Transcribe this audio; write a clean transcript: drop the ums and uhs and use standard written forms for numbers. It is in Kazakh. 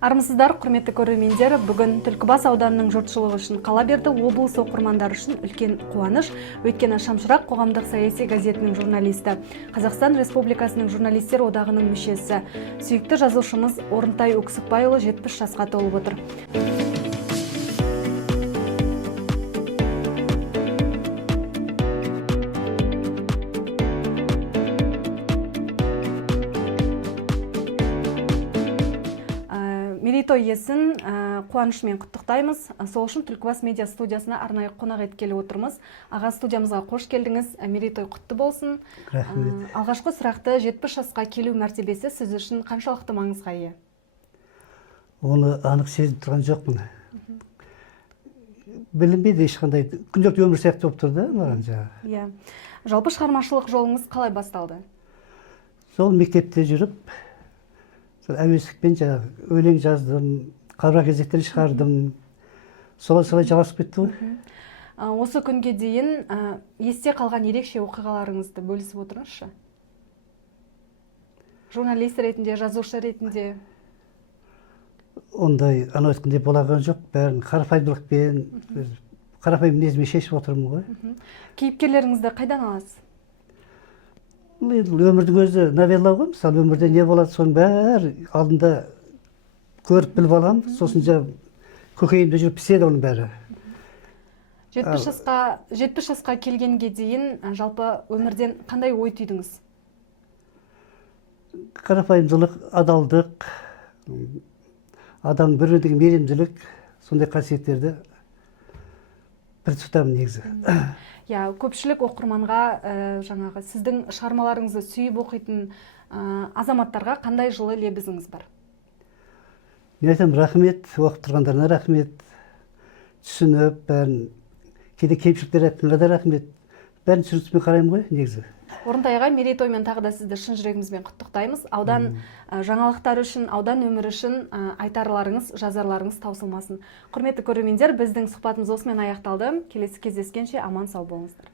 Армысыздар, құрметті көрермендер. Бүгін Түлкібас ауданының жұртшылығы үшін Қалаберді облыс оқырмандары үшін үлкен қуаныш. Өйткені Шамшырақ қоғамдық саяси газетінің журналисті, Қазақстан Республикасының журналистер одағының мүшесі, сүйікті жазушымыз Орынтай Өксікбайұлы 70 жасқа толып отыр. Мерейтой иесін қуанышымен құттықтаймыз. Сол үшін Түлкібас медиа студиясына арнайы қонақ еткелі отырмыз. Аға, студиямызға қош келдіңіз. Мерейтой құтты болсын. Рахмет. Алғашқы сұрақты 70 жасқа келу мәртебесі сіз үшін қаншалықты маңызға ие? Оны анық сезіп тұрған жоқпын. Білінбейді ешқандай. Күнделікті өмір сияқты болып тұрды маған жаңағы. Иә. Жалпы шығармашылық жолыңыз қалай басталды? Сол мектепте жүріп, әуестікпен жаңағы өлең жаздым, қара кезектер шығардым. Солай жалғасып кетті ғой. Осы күнге дейін есте қалған ерекше оқиғаларыңызды бөлісіп отырыңызшы? Журналист ретінде, жазушы ретінде? Ондай анау айтқандай болған жоқ. Бәрін қарапайымдылықпен, қарапайым мінезіммен шешіп отырмын ғой. Кейіпкерлеріңізді қайдан аласыз? Өмірдің өзі новелла ғой, мысалы өмірде не болады, соның бәрі алдында көріп біліп алам, сосын көкейімде жүріп піседі оның бәрі. 70 жасқа келгенге дейін жалпы өмірден қандай ой түйдіңіз? Қарапайымдылық, адалдық, адам біріндегі мейірімділік, сондай қасиеттерді бір тұтамын негізі. Көпшілік оқырманға жаңағы сіздің шығармаларыңызды сүйіп оқитын азаматтарға қандай жылы лебізіңіз бар? Мен айтам, рахмет, оқып тұрғандарына рахмет, түсініп, бәрін, кейде кемшіліктер айтқанға да рахмет, бәрін түсіністікпен қараймын ғой негізі. Орынтай аға, мерейтоймен тағы да сізді шын жүрегімізбен құттықтаймыз. Аудан жаңалықтары үшін, аудан өмірі үшін айтарларыңыз, жазарларыңыз таусылмасын. Құрметті көрермендер, біздің сұхбатымыз осымен аяқталды. Келесі кездескенше аман сау болыңыздар.